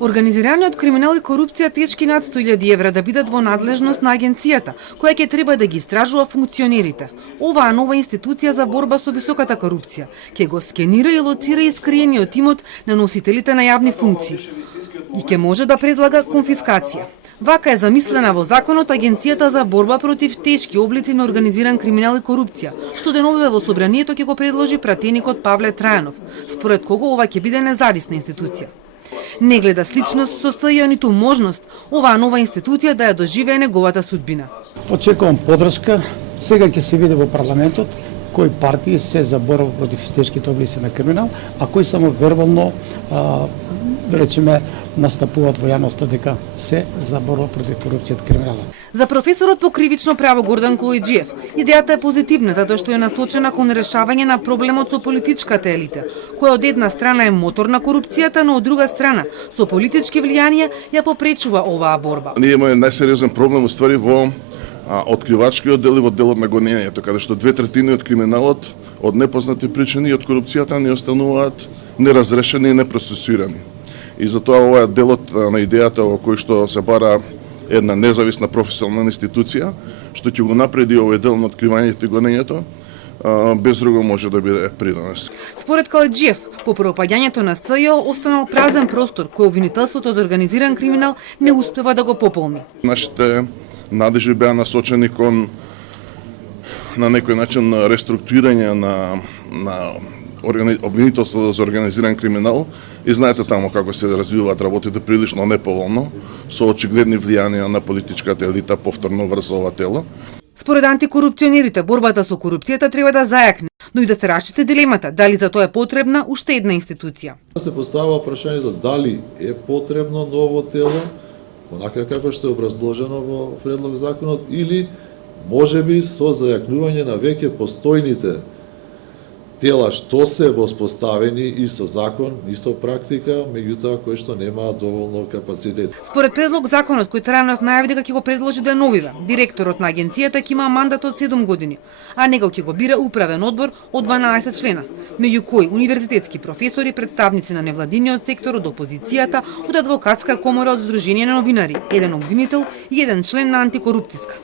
Организираниот криминал и корупција тешки над 100.000 евра да бидат во надлежност на агенцијата, која ќе треба да ги истражува функционерите. Оваа нова институција за борба со високата корупција ќе го скенира и лоцира искриениот имот на носителите на јавни функции и ќе може да предлага конфискација. Вака е замислена во законот Агенцијата за борба против тешки облици на организиран криминал и корупција, што деновиве во собранието ќе го предложи пратеникот Павле Трајанов, според кого ова ќе биде независна институција. Не гледа сличност со СЈО ниту можност оваа нова институција да ја доживее неговата судбина. Очекувам поддршка. Сега ќе се види во парламентот кои партии се за борба против тешките облици на криминал, а кои само вербално да речеме настапуваат во јавноста дека се за борба против корупцијата и криминалот. За професорот по кривично право Гордан Колојџиев, идејата е позитивна затоа што е насочена кон решавање на проблемот со политичката елита, која од една страна е мотор на корупцијата, но од друга страна со политички влијанија ја попречува оваа борба. Ние имаме најсериозен проблем уствари во откривачкиот дел и во делот на гонењето, каде што 2/3 од криминалот од непознати причини и од корупцијата не остануваат неразрешени и непроцесуирани. И затоа ова е делот на идејата во кој што се бара една независна професионална институција, што ќе го напреди овој дел на откривањето и гонењето, без друго може да биде придонес. Според Колојџиев, по пропаѓањето на СЈО останал празен простор кој обвинителството за организиран криминал не успева да го пополни. Нашите надежи беа насочени кон на некој начин реструктурирање на обвинителството за организиран криминал и знаете таму како се развиваат работите прилично неповолно, со очигледни влијанија на политичката елита повторно врз ова тело. Според антикорупционерите, борбата со корупцијата треба да зајакне, но и да се расчити дилемата дали за тоа е потребна уште една институција. Се поставува прашањето дали е потребно ново тело, онака како што е образложено во предлог законот, или можеби со зајакнување на веќе постојните тела што се воспоставени и со закон, и со практика, меѓутоа кои што немаат доволно капацитет. Според предлог законот кој Трајанов најави дека ќе го предложи деновиве, директорот на агенцијата ќе има мандат од 7 години, а него ќе го бира управен одбор од 12 члена, меѓу кои универзитетски професори, представници на невладиниот сектор, од опозицијата, од адвокатска комора, од Сдружение на новинари, еден обвинител и еден член на антикорупцијска.